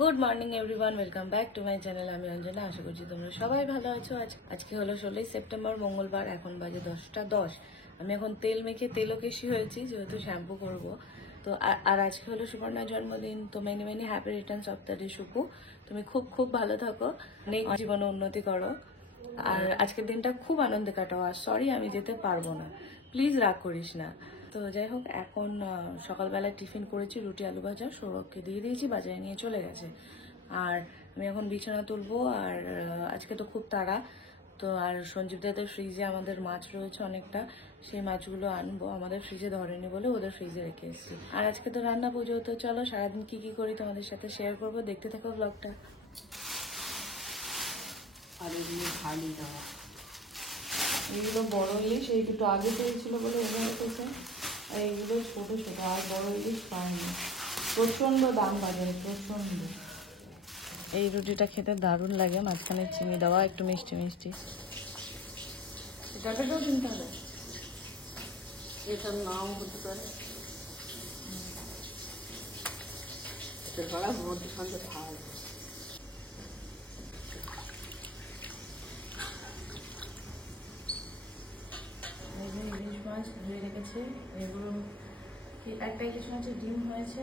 Good morning everyone, welcome back to my channel. আমি অঞ্জনা, আশা করছি তোমরা সবাই ভালো আছো। আজকে হলো 16ই সেপ্টেম্বর, মঙ্গলবার। এখন বাজে 10টা 10। আমি এখন তেল মেখে তেলকেশি হয়েছি, যেহেতু শ্যাম্পু করব। তো আর আজকে হলো সুপর্ণার জন্মদিন। তো many many happy returns of the day Supu. তুমি খুব খুব ভালো থাকো, অনেক জীবনে উন্নতি করো, আর আজকের দিনটা খুব আনন্দে কাটাও। আর সরি আমি যেতে পারবো না, প্লিজ রাগ করিস না। তো যাই হোক, এখন সকালবেলা টিফিন করেছি, রুটি আলু ভাজা, সৌরভকে দিয়ে দিয়েছি, বাজারে নিয়ে চলে গেছে। আর আমি এখন বিছানা তুলবো। আর আজকে তো খুব তাড়া। তো আর সঞ্জীব দাদের ফ্রিজে আমাদের মাছ রয়েছে অনেকটা, সেই মাছগুলো আনবো। আমাদের ফ্রিজে ধরেনি বলে ওদের ফ্রিজে রেখে এসেছি। আর আজকে তো রান্না পুজো, তো চলো সারাদিন কি কি করি তোমাদের সাথে শেয়ার করবো, দেখতে থাকো ব্লগটা। আর এগুলো ভালি দেওয়া, এইগুলো বড় ইলিশ, এই দুটো আগে পেয়েছিল বলে এনে রেখেছে। আর এইগুলো ছোট ছোট, আর বড় ইলিশ পায়নি। প্রচন্ড দাম বাজারে, প্রচন্ড। এই রুটিটা খেতে দারুণ লাগে, মাঝখানে চিনি দেওয়া, একটু মিষ্টি মিষ্টি। এটাকেও কিনতে হবে, এটার নাম হতে পারে এটা ধরা মধ্যে সঙ্গে ভাই। এই যে ইলিশ মাছ ধুয়ে রেখেছি। এগুলো একটা ইলিশ মাছের ডিম হয়েছে,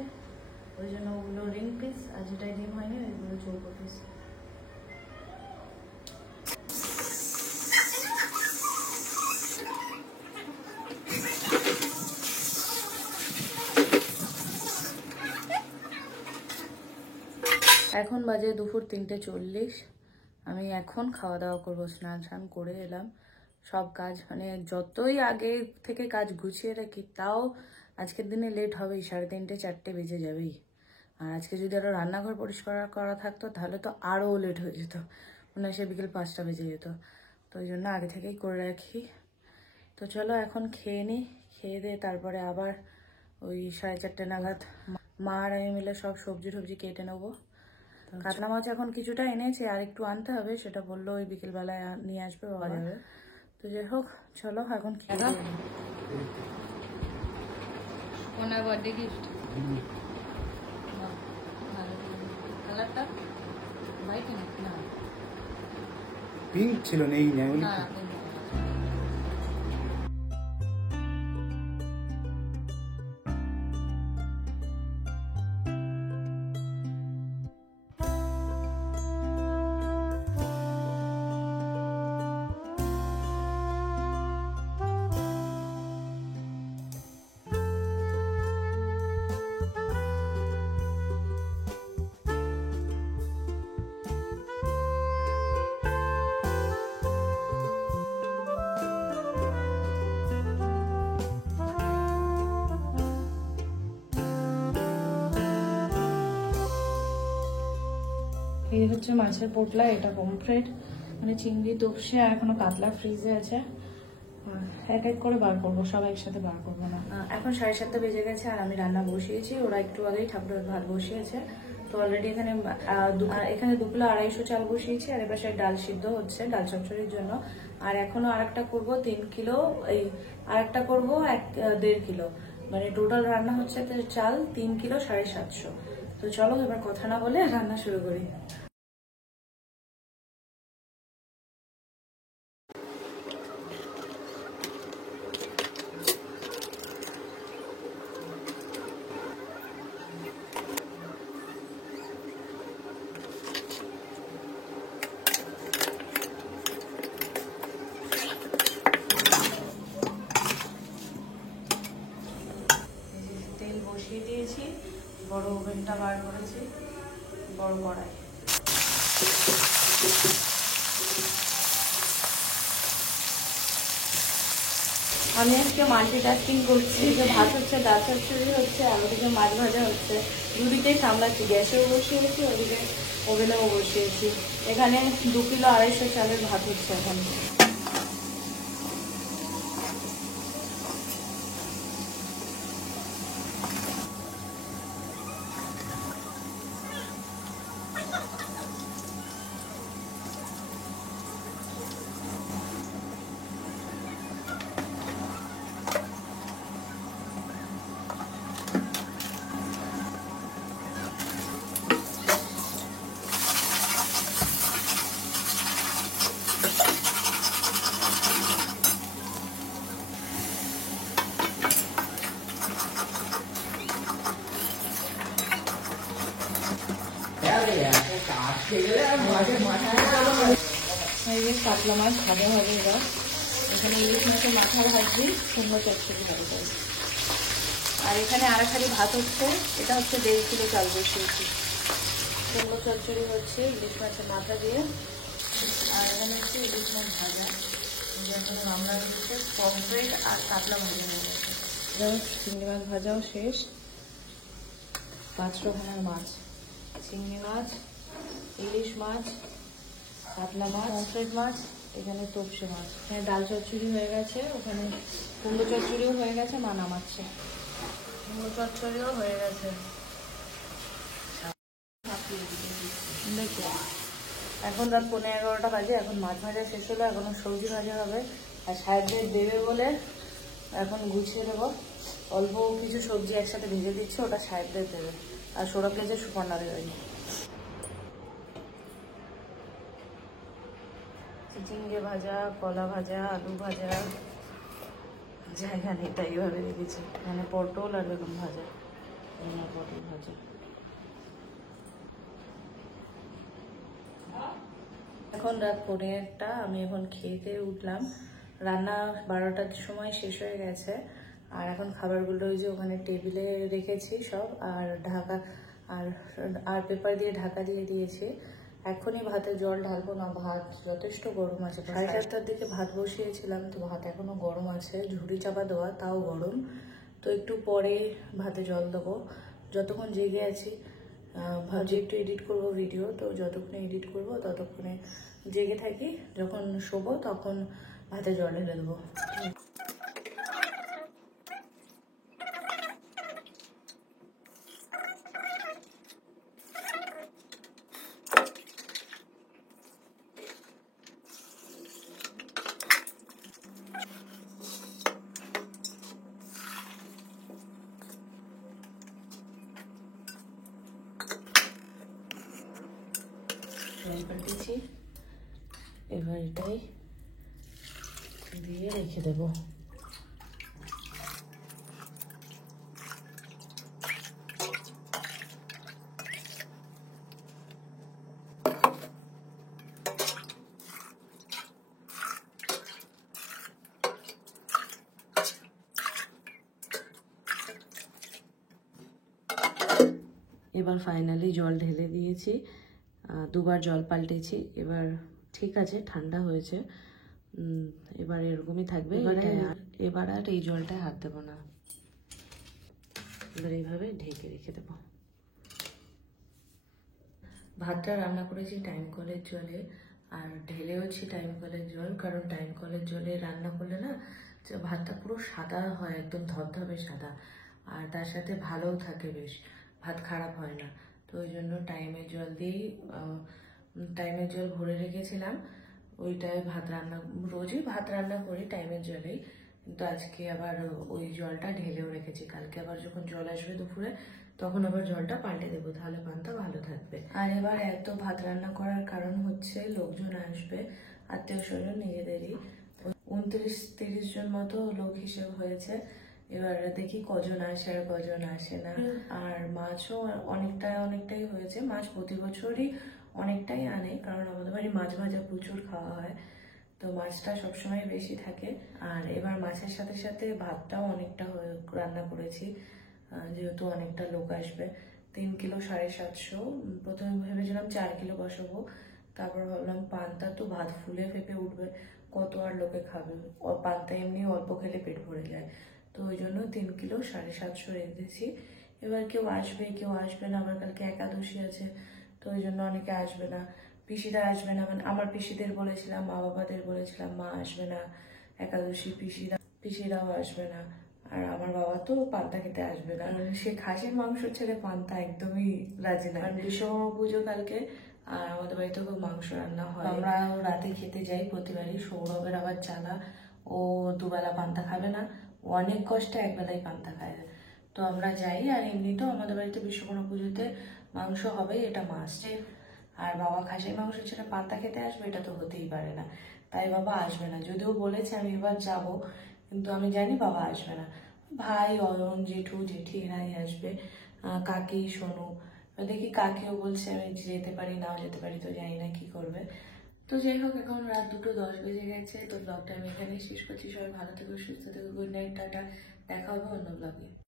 ওই জন্য ওগুলো রিং পিস, আর যেটাই ডিম হয়নি ওইগুলো চৌকো পিস। এখন বাজে দুপুর 3:40। আমি এখন খাওয়া দাওয়া করবো, স্নান টান করে এলাম। সব কাজ মানে যতই আগে থেকে কাজ গুছিয়ে রাখি, তাও আজকের দিনে লেট হবেই, 3:30 4টে বেজে যাবেই। আর আজকে যদি আরো রান্নাঘর পরিষ্কার করা থাকতো তাহলে তো আরও লেট হয়ে যেত, মানে সে বিকেল 5টা বেজে যেত। তো ওই জন্য আগে থেকেই করে রাখি। তো চলো এখন খেয়ে নিই, খেয়ে দিয়ে তারপরে আবার ওই 4:30 নাগাদ মা আর আমি মিলে সব সবজি টবজি কেটে নেবো। কাতলা মাছ এখন কিছুটা এনেছে, আর একটু আনতে হবে, সেটা বললো ওই বিকেলবেলায় নিয়ে আসবে বাবা যাবে। তো যাই হোক, চলো এখন খেয়ে ওনার বার্থডে গিফট। কালারটা হোয়াইট না, পিঙ্ক ছিল, নেই না না এই হচ্ছে মাছের পোটলা, এটা পমফ্রেট, মানে চিংড়ি তোপসে, আর এখনো কাতলা ফ্রিজে আছে। এক এক করে বার করবো, সব একসাথে বার করবো না। এখন 7:30 বেজে গেছে, আর আমি রান্না বসিয়েছি। ওরা একটু আগেই ঠাকুরের ভাত বসিয়েছে। তো অলরেডি এখানে 2 কিলো 250 চাল বসিয়েছি, আর এবার ডাল সিদ্ধ হচ্ছে, ডাল চচ্চড়ির জন্য। আর এখনো আরেকটা করবো 3 কিলো, এই আরেকটা করবো 1.5 কিলো, মানে টোটাল রান্না হচ্ছে চাল 3 কিলো 750। তো চলো এবার কথা না বলে রান্না শুরু করি। তেল বসিয়ে দিয়েছি, বড় ওভেনটা বার করেছি, বড় কড়াই। আমি আজকে মাল্টিটাস্কিং করছি, যে ভাত হচ্ছে, ডাল চচ্চড়ি হচ্ছে, আর ওদিকে মাছ ভাজা হচ্ছে, দুদিকেই সামলাচ্ছি। গ্যাসেও বসিয়েছি, ওদিকে ওভেনেও বসিয়েছি। এখানে 2 কিলো 250 চালের ভাত হচ্ছে এখন। এই যে কাতলা মাছ ভাজা হবে এবার। এখানে ইলিশ মাছের মাথা ভাজছি, কুমড়ো চচ্চড়ি হবে তাই। আর এখানে আড়াখালি ভাত হচ্ছে, এটা হচ্ছে 1.5 কিলো চাল বসিয়েছি। কুমড়ো চচ্চড়ি হচ্ছে ইলিশ মাছের মাথা দিয়ে, আর এখানে হচ্ছে ইলিশ মাছ ভাজা। যখন আমরা হচ্ছে পমফ্রেট আর কাতলা ভাজা হয়ে গেছে। যেমন চিংড়ি মাছ ভাজাও শেষ। 5 রকমের মাছ, চিংড়ি মাছ, ইলিশ মাছ, কাতলা মাছ, পমফ্রেট মাছ, এখানে তোপসে মাছ। এখানে ডাল চচ্চড়ি হয়ে গেছে, ওখানে কুমড়ো চচ্চড়িও হয়ে গেছে, মা নামাচ্ছে। কুমড়ো চচ্চড়িও হয়ে গেছে। দেখো এখন রাত 11:15 বাজে, এখন মাছ ভাজা শেষ হলো, এখনো সবজি ভাজা হবে। আর সাহেবদের দেবে বলে এখন গুছিয়ে দেবো। অল্প কিছু সবজি একসাথে ভেজে দিচ্ছে, ওটা সাহেবদের দেবে। আর সৌরভ গেছে সুপর্ণা দেবে। চিচিঙ্গে ভাজা, কলা ভাজা, আলু ভাজা, জায়গা নেই তাই এইভাবে রেখেছি। এখানে পটল আর বেগুন ভাজা, পটল ভাজা। এখন রাত 11:30, আমি এখন খেতে উঠলাম। রান্না 12টার সময় শেষ হয়ে গেছে। আর এখন খাবারগুলো ওই যে ওখানে টেবিলে রেখেছি সব, আর ঢাকা আর পেপার দিয়ে ঢাকা দিয়ে দিয়েছি। এখনই ভাতে জল ঢালবো না, ভাত যথেষ্ট গরম আছে। 7:30টার দিকে ভাত বসিয়েছিলাম, তো ভাত এখনো গরম আছে, ঝুড়ি চাপা দেওয়া, তাও গরম। তো একটু পরে ভাতে জল দেবো। যতক্ষণ জেগে আছি ভাবছি একটু এডিট করব ভিডিও, তো যতক্ষণে এডিট করব ততক্ষণে জেগে থাকি। যখন শোবো তখন ভাতে জল ঢেলে দেবো। পাল্টেছি, এবার এটাই দিয়ে রেখে দেবো। এবার ফাইনালি জল ঢেলে দিয়েছি, 2বার জল পাল্টেছি। এবার ঠিক আছে, ঠান্ডা হয়েছে। এবার এরকমই থাকবে। এবার আর এই জলটায় হাত দেবো না, এবার এইভাবে ঢেকে রেখে দেবো। ভাতটা রান্না করেছি টাইম কলের জলে, আর ঢেলেওছি টাইম কলের জল। কারণ টাইম কলের জলে রান্না করলে না ভাতটা পুরো সাদা হয়, একদম ধবধবে সাদা, আর তার সাথে ভালোও থাকে বেশ, ভাত খারাপ হয় না। তো ওই জন্য টাইমের জল ভরে রেখেছিলাম। ওইটায় ভাত রান্না, রোজই ভাত রান্না করি টাইমের জলেই, কিন্তু আজকে আবার ওই জলটা ঢেলেও রেখেছি। কালকে আবার যখন জল আসবে দুপুরে, তখন আবার জলটা পাল্টে দেবো, তাহলে পান্তা ভালো থাকবে। আর এবার এত ভাত রান্না করার কারণ হচ্ছে লোকজন আসবে, আত্মীয় স্বজন নিজেদেরই। 29-30 জন মতো লোক হিসেব হয়েছে। এবার দেখি কজন আসে আর কজন আসে না। আর মাছও অনেকটাই হয়েছে। মাছ প্রতি বছরই অনেকটাই আনে, কারণ আমাদের বাড়ি মাছ ভাজা প্রচুর খাওয়া হয়, তো মাছটা সবসময় বেশি থাকে। আর এবার মাছের সাথে সাথে ভাতটাও অনেকটা রান্না করেছি, যেহেতু অনেকটা লোক আসবে। 3 কিলো 750। প্রথমে ভেবেছিলাম 4 কিলো বসাবো, তারপর ভাবলাম পান্তা তো ভাত ফুলে ফেপে উঠবে, কত আর লোকে খাবে, পান্তা এমনি অল্প খেলে পেট ভরে যায়। তো ওই জন্য 3 কিলো 750 রেখেছি। এবার কেউ আসবে না, আবার কালকে একাদশী আছে, তো ওই জন্য অনেকে আসবে না। পিসিরা আসবে না, মানে আমার পিসিদের বলেছিলাম, মা বাবাদের বলেছিলাম, মা আসবে না একাদশী, পিসিরাও আসবে না। আর আমার বাবা তো পান্তা খেতে আসবে না, সে খাসির মাংস ছেড়ে পান্তা একদমই রাজি না। বিশ্বকর্মা পুজো কালকে, আর আমাদের বাড়িতে খুব মাংস রান্না হয়, আমরা রাতে খেতে যাই প্রতিবারই। সৌরভের আবার জ্বালা, ও দুবেলা পান্তা খাবে না, অনেক কষ্টে একবেলাই পান্তা খায়। তো আমরা যাই, আর এমনিতেও আমাদের বাড়িতে বিশ্বকর্মা পুজোতে মাংস হবে, এটা মাস্ট। আর বাবা খাসির মাংস ছেড়ে পান্তা খেতে আসবে, এটা তো হতেই পারে না, তাই বাবা আসবে না। যদিও বলেছে আমি এবার যাব, কিন্তু আমি জানি বাবা আসবে না। ভাই, অরণ, জেঠু, জেঠি এরাই আসবে, কাকি, সোনু, দেখি কাকেও বলছে আমি যেতে পারি নাও যেতে পারি, তো জানি না কি করবে। তো যাই হোক, এখন রাত 2:10 বেজে গেছে। তো ব্লগটা আমি এখানেই শেষ করছি। সবাই ভালো থেকো, সুস্থ থেকো, গুড নাইট, টাটা। দেখা হবে অন্য ব্লগে।